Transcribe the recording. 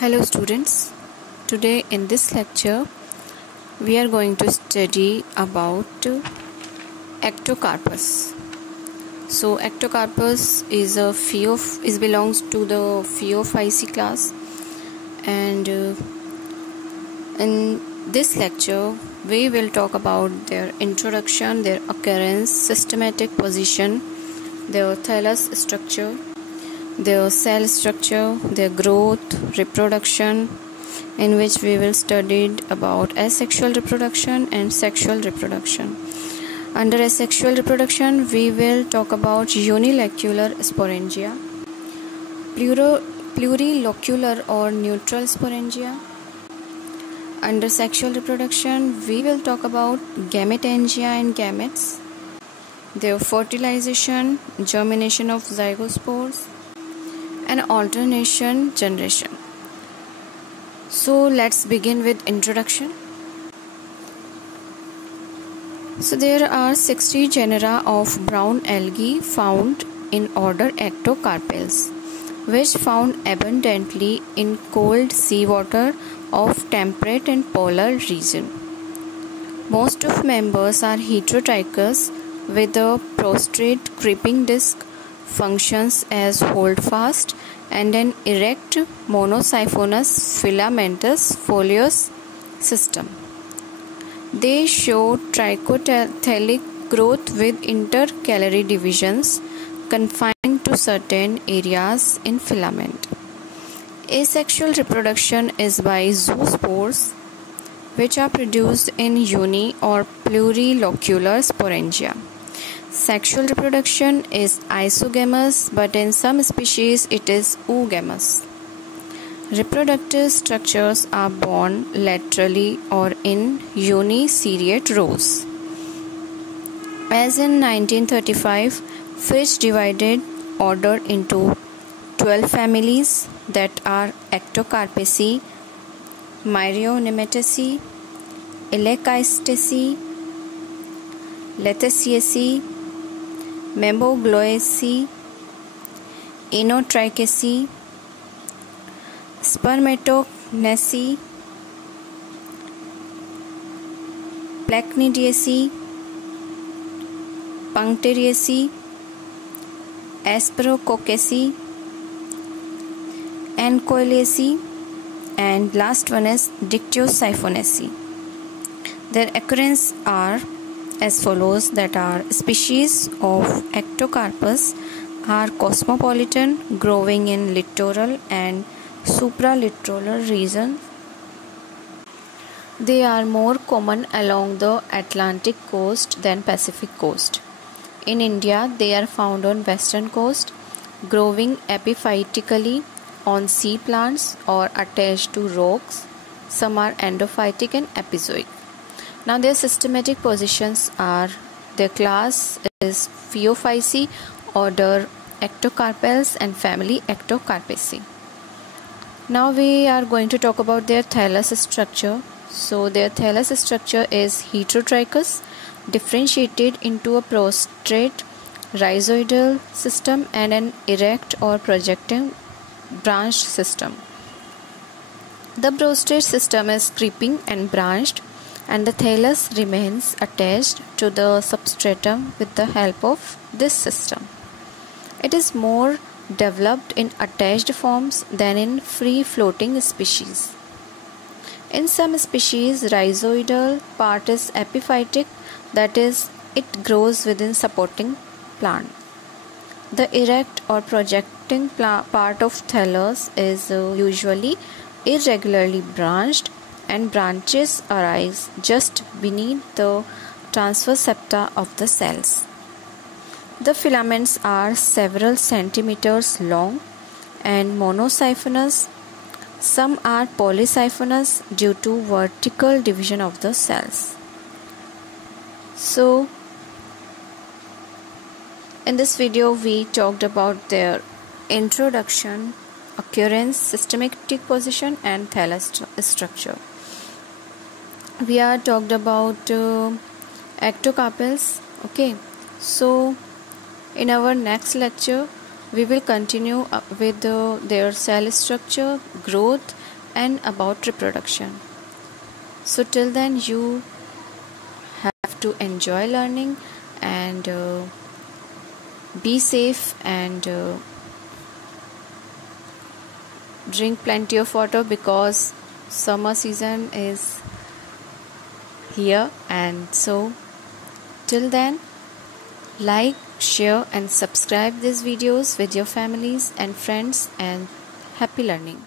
Hello students, today in this lecture we are going to study about ectocarpus. So ectocarpus belongs to the Phaeophyceae class, and in this lecture we will talk about their introduction, their occurrence, systematic position, their thallus structure, their cell structure, their growth, reproduction, in which we will study about asexual reproduction and sexual reproduction. Under asexual reproduction, we will talk about unilocular sporangia, plurilocular or neutral sporangia. Under sexual reproduction, we will talk about gametangia and gametes, their fertilization, germination of zygospores, and alternation generation. So let's begin with introduction. So there are 60 genera of brown algae found in order Ectocarpales, which found abundantly in cold seawater of temperate and polar region. Most of members are heterotrichous with a prostrate creeping disc, functions as holdfast, and an erect monosiphonous filamentous foliose system. They show trichothelic growth with intercalary divisions confined to certain areas in filament. Asexual reproduction is by zoospores, which are produced in uni or plurilocular sporangia. Sexual reproduction is isogamous, but in some species it is oogamous. Reproductive structures are borne laterally or in uniseriate rows. As in 1935, Fitch divided order into 12 families that are Ectocarpaceae, Myrionemataceae, Elachiaceae, Letheciaceae, Membogloaceae, Enotrichaceae, Spermatognaceae, Placnidiaceae, Punctariaceae, Asperococaceae, Ancoilaceae, and last one is Dictyosiphonaceae. Their occurrence are as follows, that are species of Ectocarpus are cosmopolitan, growing in littoral and supralittoral regions. They are more common along the Atlantic coast than Pacific coast. In India, they are found on western coast, growing epiphytically on sea plants or attached to rocks. Some are endophytic and epizoic. Now their systematic positions are, their class is Phaeophyceae, order Ectocarpales, and family Ectocarpaceae. Now we are going to talk about their thallus structure. So their thallus structure is heterotrichous, differentiated into a prostrate rhizoidal system and an erect or projecting branched system. The prostrate system is creeping and branched, and the thallus remains attached to the substratum with the help of this system. It is more developed in attached forms than in free-floating species. In some species, rhizoidal part is epiphytic, that is, it grows within supporting plant. The erect or projecting part of thallus is usually irregularly branched, and branches arise just beneath the transverse septa of the cells. The filaments are several centimeters long and monosiphonous. Some are polysiphonous due to vertical division of the cells. So, in this video we talked about their introduction, occurrence, systematic position, and thallus structure. We are talked about Ectocarpales. Okay, so in our next lecture we will continue with their cell structure, growth, and about reproduction. So till then you have to enjoy learning and be safe and drink plenty of water because summer season is here. And so till then, like, share and subscribe these videos with your families and friends, and happy learning.